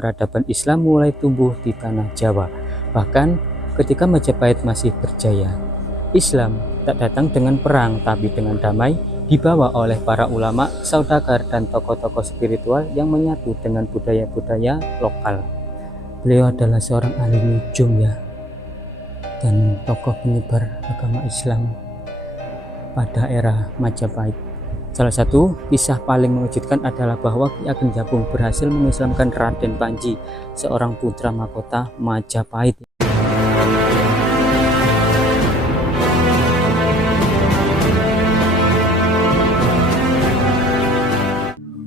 peradaban Islam mulai tumbuh di tanah Jawa. Bahkan ketika Majapahit masih berjaya, Islam tak datang dengan perang tapi dengan damai, dibawa oleh para ulama, saudagar, dan tokoh-tokoh spiritual yang menyatu dengan budaya-budaya lokal. Beliau adalah seorang ahli nujum ya, dan tokoh penyebar agama Islam pada era Majapahit. Salah satu kisah paling mengejutkan adalah bahwa Ki Ageng Jabung berhasil mengislamkan Raden Panji, seorang putra mahkota Majapahit.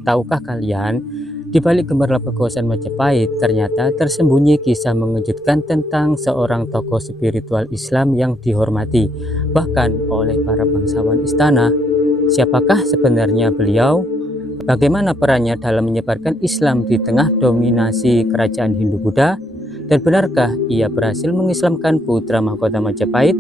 Tahukah kalian, di balik gemerlap kekuasaan Majapahit ternyata tersembunyi kisah mengejutkan tentang seorang tokoh spiritual Islam yang dihormati bahkan oleh para bangsawan istana. Siapakah sebenarnya beliau? Bagaimana perannya dalam menyebarkan Islam di tengah dominasi kerajaan Hindu-Buddha? Dan benarkah ia berhasil mengislamkan putra mahkota Majapahit?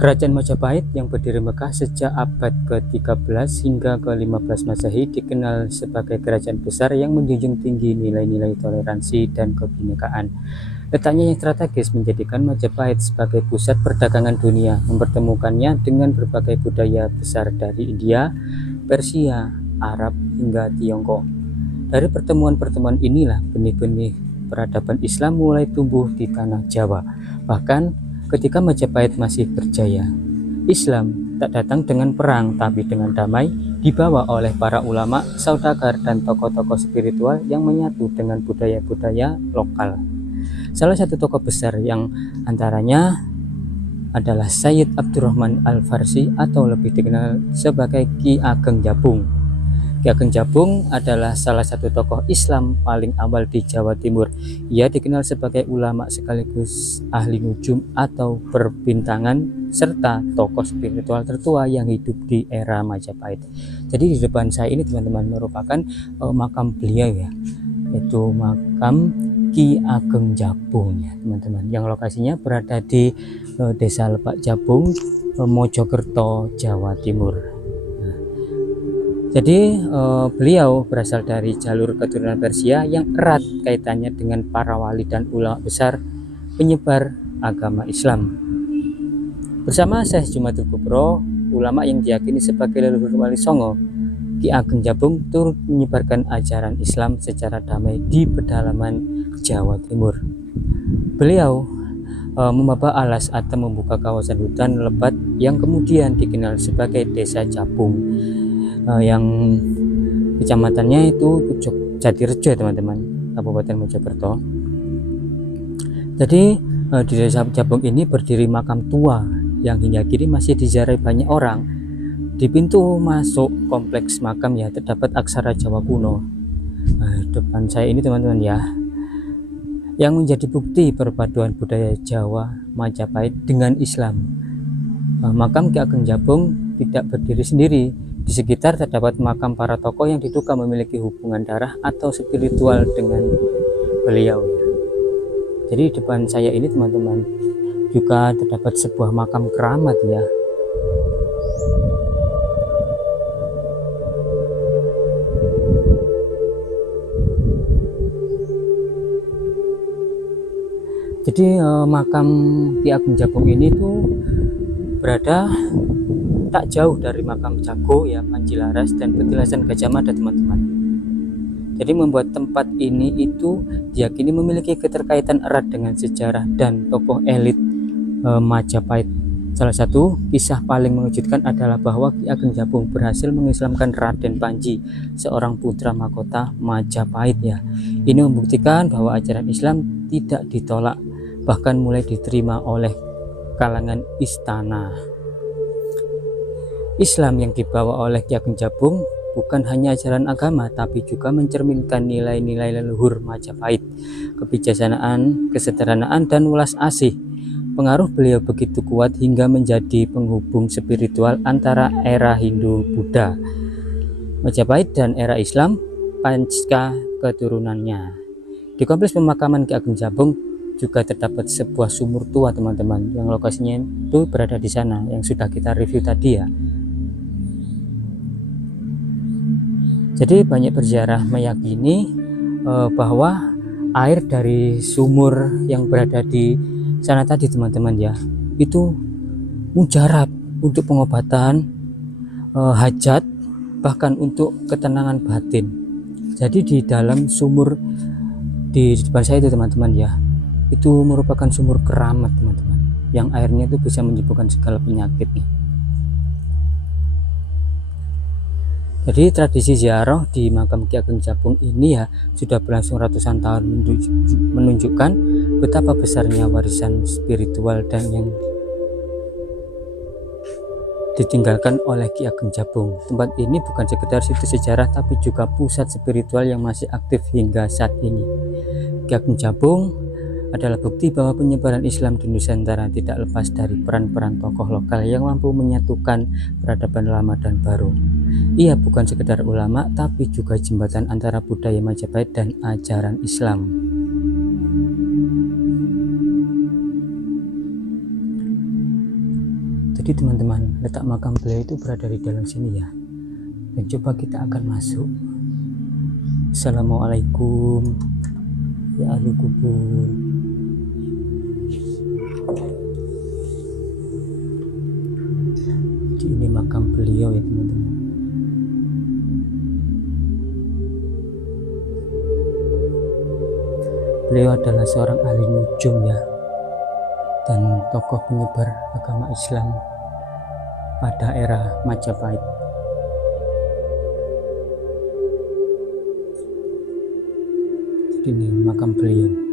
Kerajaan Majapahit yang berdiri megah sejak abad ke-13 hingga ke-15 Masehi dikenal sebagai kerajaan besar yang menjunjung tinggi nilai-nilai toleransi dan kebinekaan. Letaknya yang strategis menjadikan Majapahit sebagai pusat perdagangan dunia, mempertemukannya dengan berbagai budaya besar dari India, Persia, Arab, hingga Tiongkok. Dari pertemuan-pertemuan inilah benih-benih peradaban Islam mulai tumbuh di tanah Jawa. Bahkan ketika Majapahit masih berjaya, Islam tak datang dengan perang tapi dengan damai, dibawa oleh para ulama, saudagar, dan tokoh-tokoh spiritual yang menyatu dengan budaya-budaya lokal. Salah satu tokoh besar yang antaranya adalah Sayyid Abdurrahman Al-Farsi atau lebih dikenal sebagai Ki Ageng Jabung. Ki Ageng Jabung adalah salah satu tokoh Islam paling awal di Jawa Timur. Ia dikenal sebagai ulama sekaligus ahli nujum atau perbintangan serta tokoh spiritual tertua yang hidup di era Majapahit. Jadi di depan saya ini teman-teman merupakan makam beliau ya, yaitu makam Ki Ageng Jabung ya teman-teman, yang lokasinya berada di Desa Lebak Jabung, Mojokerto, Jawa Timur. Jadi beliau berasal dari jalur keturunan Persia yang erat kaitannya dengan para wali dan ulama besar penyebar agama Islam. Bersama Syekh Jumatul Kubro, ulama yang diyakini sebagai leluhur Wali Songo, Ki Ageng Jabung turut menyebarkan ajaran Islam secara damai di pedalaman Jawa Timur. Beliau membabak alas atau membuka kawasan hutan lebat yang kemudian dikenal sebagai Desa Jabung, yang kecamatannya itu Jatirejo teman-teman, Kabupaten Mojokerto. Jadi di Desa Jabung ini berdiri makam tua yang hingga kini masih diziarahi banyak orang. Di pintu masuk kompleks makam ya terdapat aksara Jawa kuno. Depan saya ini teman-teman ya, yang menjadi bukti perpaduan budaya Jawa Majapahit dengan Islam. Makam Ki Ageng Jabung tidak berdiri sendiri. Di sekitar terdapat makam para tokoh yang diduga memiliki hubungan darah atau spiritual dengan beliau. Jadi di depan saya ini teman-teman juga terdapat sebuah makam keramat ya. Jadi makam Ki Ageng Jabung ini tuh berada tak jauh dari makam Jago ya, Panjilaras, dan petilasan Gajah Mada teman-teman. Jadi membuat tempat ini itu diyakini memiliki keterkaitan erat dengan sejarah dan tokoh elit Majapahit Salah satu kisah paling mengejutkan adalah bahwa Ki Ageng Jabung berhasil mengislamkan Raden Panji, seorang putra mahkota Majapahit ya. Ini membuktikan bahwa ajaran Islam tidak ditolak, bahkan mulai diterima oleh kalangan istana. Islam yang dibawa oleh Ki Ageng Jabung bukan hanya ajaran agama, tapi juga mencerminkan nilai-nilai leluhur Majapahit, kebijaksanaan, kesederhanaan, dan welas asih. Pengaruh beliau begitu kuat hingga menjadi penghubung spiritual antara era Hindu-Buddha Majapahit dan era Islam pasca keturunannya. Di kompleks pemakaman Ki Ageng Jabung juga terdapat sebuah sumur tua, teman-teman, yang lokasinya itu berada di sana, yang sudah kita review tadi ya. Jadi banyak bersejarah meyakini bahwa air dari sumur yang berada di sana tadi, teman-teman ya, itu mujarab untuk pengobatan hajat, bahkan untuk ketenangan batin. Jadi di dalam sumur di depan saya itu, teman-teman ya, itu merupakan sumur keramat, teman-teman, yang airnya itu bisa menyembuhkan segala penyakit nih. Jadi tradisi ziarah di makam Ki Ageng Jabung ini ya sudah berlangsung ratusan tahun, menunjukkan betapa besarnya warisan spiritual dan yang ditinggalkan oleh Ki Ageng Jabung. Tempat ini bukan sekedar situs sejarah, tapi juga pusat spiritual yang masih aktif hingga saat ini. Ki Ageng Jabung adalah bukti bahwa penyebaran Islam di Nusantara tidak lepas dari peran-peran tokoh lokal yang mampu menyatukan peradaban lama dan baru. Ia bukan sekedar ulama, tapi juga jembatan antara budaya Majapahit dan ajaran Islam. Jadi teman-teman, letak makam beliau itu berada di dalam sini ya. Dan coba kita akan masuk. Assalamualaikum ya ahli kubur. Jadi ini makam beliau ya, teman-teman. Beliau adalah seorang ahli nujum ya, dan tokoh penyebar agama Islam pada era Majapahit. Jadi ini makam beliau.